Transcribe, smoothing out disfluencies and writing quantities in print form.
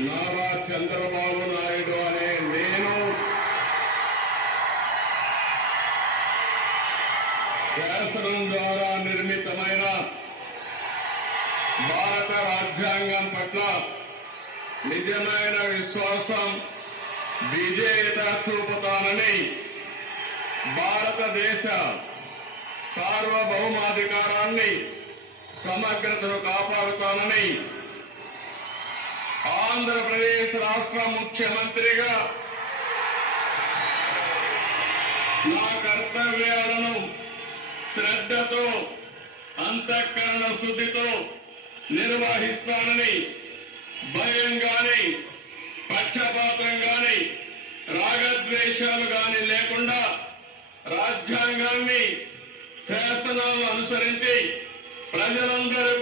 నారా చంద్రబాబు నాయుడు అనే నేను శాసనం ద్వారా నిర్మితమైన భారత రాజ్యాంగం పట్ల నిజమైన విశ్వాసం విధేయత చూపుతానని, భారతదేశ సార్వభౌమాధికారాన్ని సమగ్రతను కాపాడుతానని ఆంధ్రప్రదేశ్ రాష్ట్ర ముఖ్యమంత్రిగా నా కర్తవ్యాలను శ్రద్ధతో అంతఃకరణ శుద్ధితో నిర్వహిస్తానని, భయం గాని పక్షపాతం గాని రాగద్వేషాలు గాని లేకుండా రాజ్యాంగాన్ని శాసనాలను అనుసరించి ప్రజలందరూ